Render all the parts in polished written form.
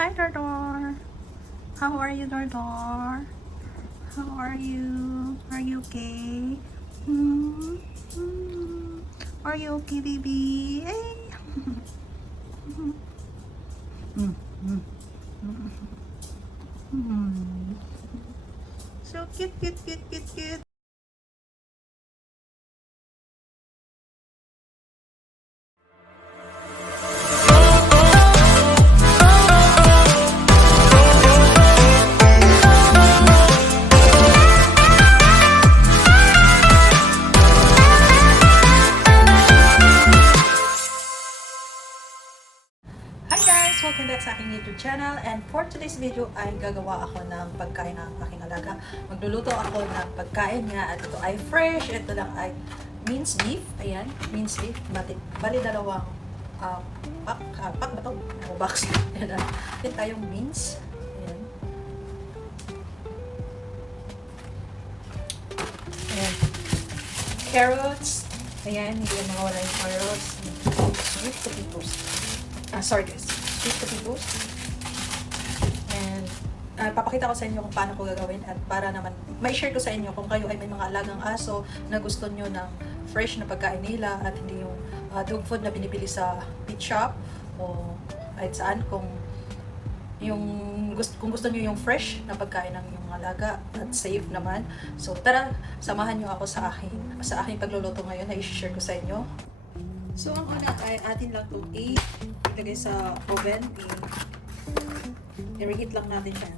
Hi, Dordor. How are you, Dordor? How are you? Are you okay? Hmm? Hmm. Are you okay, baby? Hey. Hmm. Hmm. Hmm. So cute, cute, cute, cute, cute. Hi guys! Welcome back sa aking YouTube channel, and for today's video ay gagawa ako ng pagkain ng aking alaga. Magluluto ako ng pagkain niya, at ito ay fresh. Ito lang ay minced beef. Ayan, minced beef. Bali dalawang pack ba ito? O box. Ayan, yan tayong mince. Ayan. Ayan. Carrots. Ayan, hindi yung mga wala yung carrots. Sweet potatoes. Sorry guys, sweet potatoes. And papakita ko sa inyo kung paano ko gagawin, at para naman may share ko sa inyo kung kayo ay may mga alagang aso na gusto nyo ng fresh na pagkain nila at hindi yung dog food na binibili sa pet shop o kahit saan. Kung gusto nyo yung fresh na pagkain ng inyong alaga at safe naman, so tara, samahan nyo ako sa aking pagluluto ngayon na i-share ko sa inyo. So, ang una ay atin lang itong ilagay sa oven. I-reheat lang natin siya.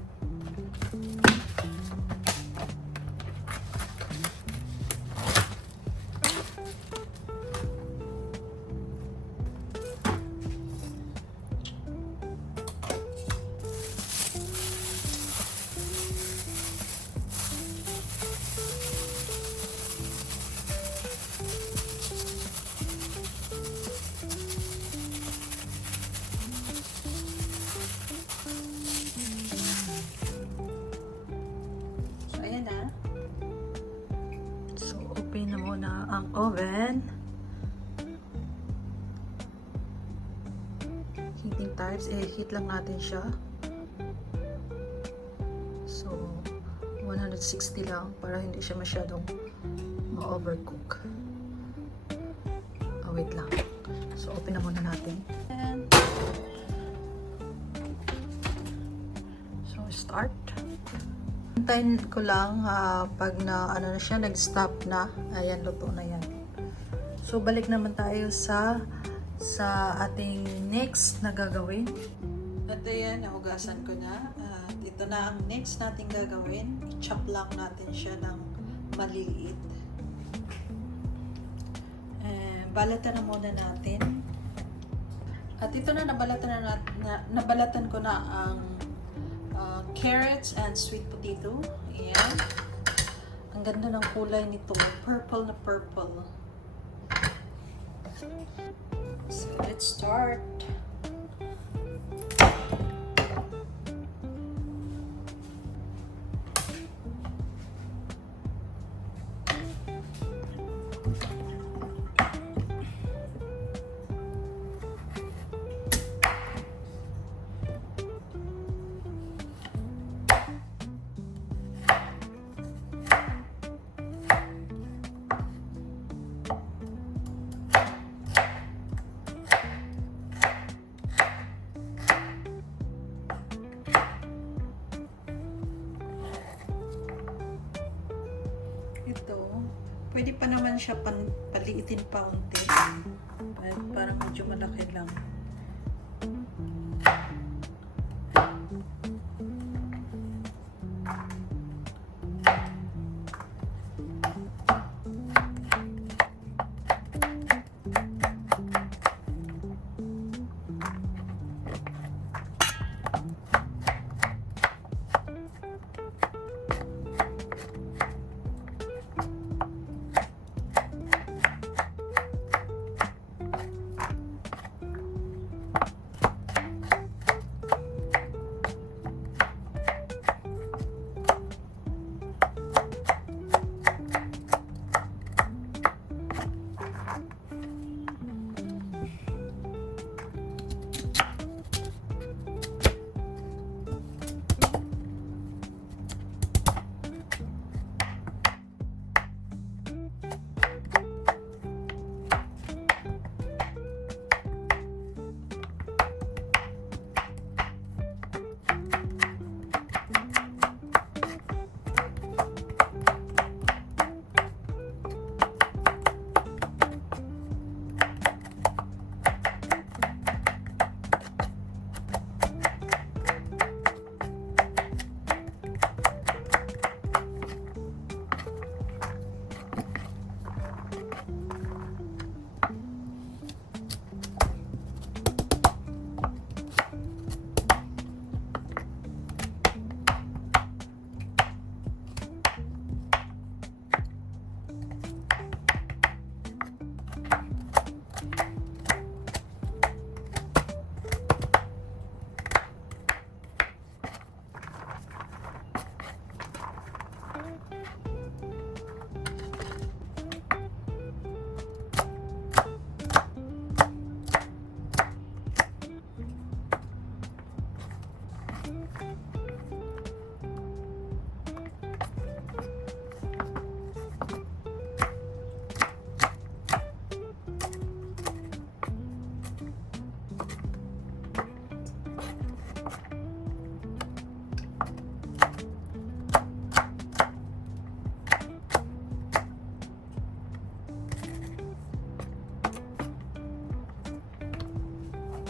Open na muna ang oven. Heating times, heat lang natin siya. So, 160 lang para hindi siya masyadong ma-overcook. Wait lang. So, open na muna natin. So, start. Hintayin ko lang pag na siya, nag-stop na. Ayan, luto na yan. So, balik naman tayo sa ating next na gagawin. At ayan, nahugasan ko na. Ito na ang next natin gagawin. I-chop lang natin siya ng maliliit. Balatan na muna natin. At ito na, nabalatan ko na ang carrots and sweet potato. Ayan. Ang ganda ng kulay nito. Purple na purple. So, let's start. Ito, pwede pa naman siya paliitin pa unti. Parang medyo malaki lang.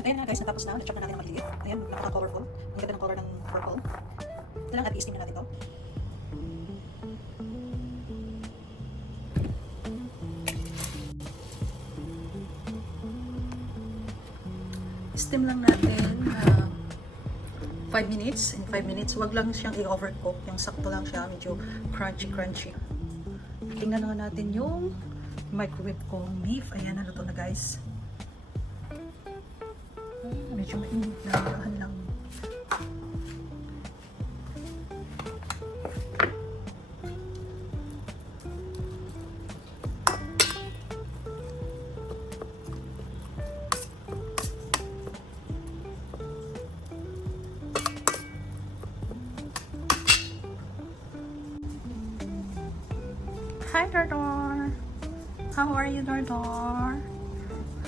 Ayan na guys, natapos na. Na-chop na natin ang maliliit. Ayan, nakaka-colorful. Ang ganda ng color ng purple. Ito lang at i-steam na natin to. Steam lang natin 5 minutes. In 5 minutes, wag lang siyang i-overcook. Yung sakto lang siya, medyo crunchy. Tingnan na natin yung microwave kong beef. Ayan, naluto na guys. Medyo mainit na, dahan lang. Hi, Dardor. How are you, Dardor?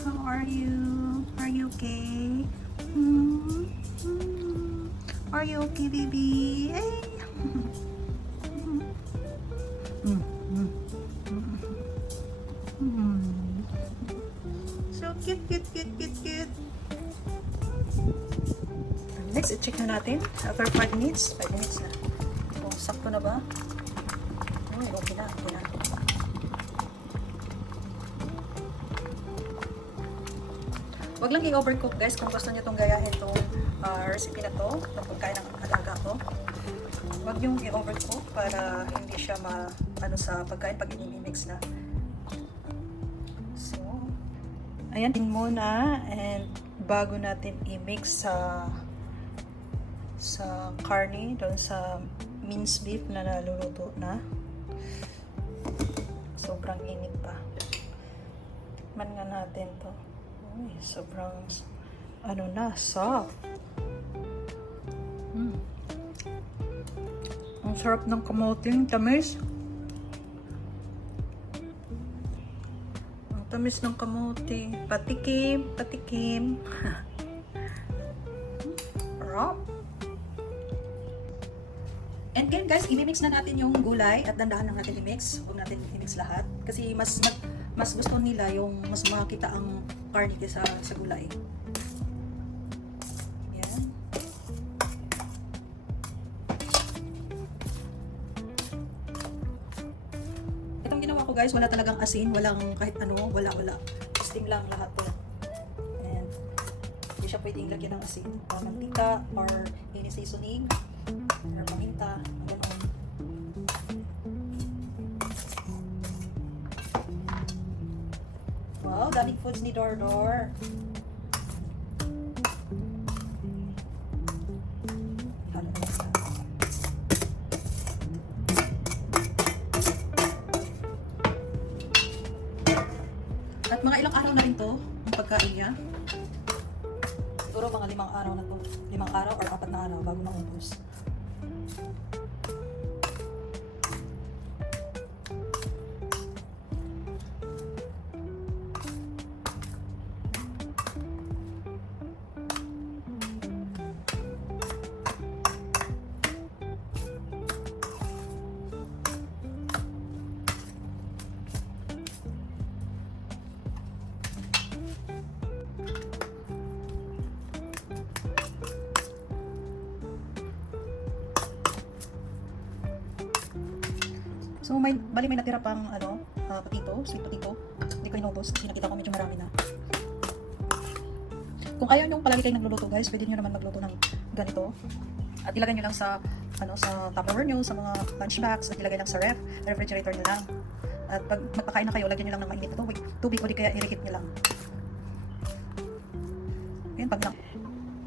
How are you? Are you okay? Are you okay, baby? Hey. So cute. Next, i-check na natin. After 5 minutes. 5 minutes na. So, sakto na ba? Oh, okay na. Wag lang i-overcook guys kung gusto niyo itong gayahin itong recipe na to, itong pagkain ng alaga ko. Wag yung i-overcook para hindi siya ano sa pagkain pag i-mix na. So, ayan din muna, and bago natin i-mix sa karne, doon sa minced beef na naluluto na. Sobrang init pa. Man nga natin to. Uy, sobrang soft. Ang sarap ng kamoting, tamis. Ang tamis ng kamote. Patikim. Sarap. And then guys, i-mix na natin yung gulay at dandahan lang natin i-mix. Huwag natin i-mix lahat kasi mas gusto nila yung mas makakita ang karne kaysa sa gulay. Yan. Itong ginawa ko guys, wala talagang asin, walang kahit ano, wala. Steam lang lahat to. And hindi siya pwedeng lagyan ng asin. Mantika or any seasoning or paminta, gano'n. Wow, daming foods ni Dordor. At mga ilang araw na rin to, ang pagkain niya. Siguro mga 5 araw na to. 5 araw or 4 na araw bago maubos. So may natira pang sweet potato. Hindi ko inubos kasi nakita ko medyo marami na. Kung ayaw nyo palagi kayong nagluluto guys, pwede nyo naman magluto ng ganito. At ilagay nyo lang sa Tupperware nyo, sa mga lunch bags, at ilagay lang sa refrigerator nyo lang. At pag magpakain na kayo, lagyan nyo lang ng mainit na tubig o di kaya i-reheat nyo lang. Ayan, pag lang.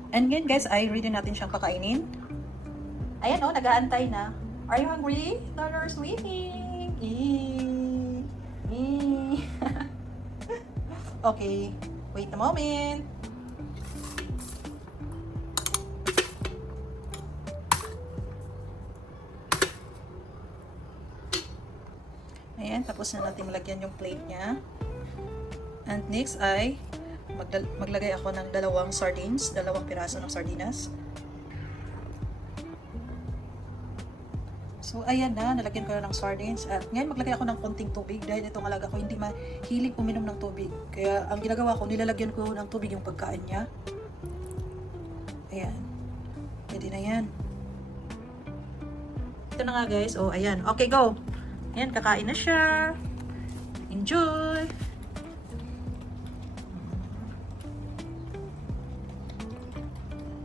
And again guys, ay ready natin siyang kakainin. Ayan o, nag-aantay na. Are you hungry? Daughter's waiting. Okay, wait a moment. Tapos na natin malagyan yung plate niya. And next ay maglagay ako ng dalawang piraso ng sardinas. So, ayan na, nalagyan ko na ng sardines. At ngayon, maglagay ako ng konting tubig dahil itong alaga ko hindi mahilig uminom ng tubig. Kaya, ang ginagawa ko, nilalagyan ko ng tubig yung pagkain niya. Ayan. Pwede na yan. Ito na nga, guys. Oh, ayan. Okay, go. Ayan, kakain na siya. Enjoy!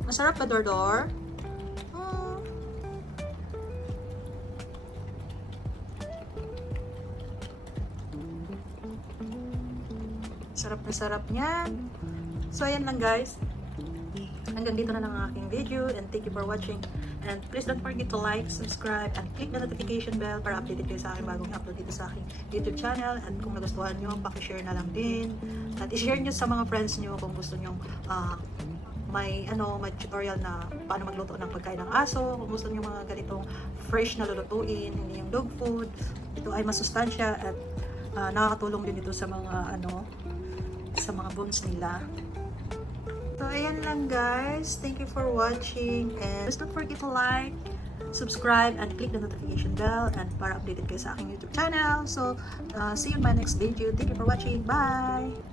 Masarap ba, Dordor? Sarap na sarap niyan. So, ayan lang guys. Hanggang dito na lang ang aking video and thank you for watching. And please don't forget to like, subscribe, and click the notification bell para updated kayo sa aking bagong upload dito sa aking YouTube channel. And kung nagustuhan nyo, pakishare na lang din. At ishare nyo sa mga friends nyo kung gusto nyo may tutorial na paano magluto ng pagkain ng aso. Kung gusto nyo mga ganitong fresh na lulutuin, hindi yung dog food. Ito ay masustansya at nakakatulong din ito sa mga sa mga bones nila. So, ayan lang guys. Thank you for watching. And please don't forget to like, subscribe, and click the notification bell and para updated kayo sa aking YouTube channel. So, see you in my next video. Thank you for watching. Bye!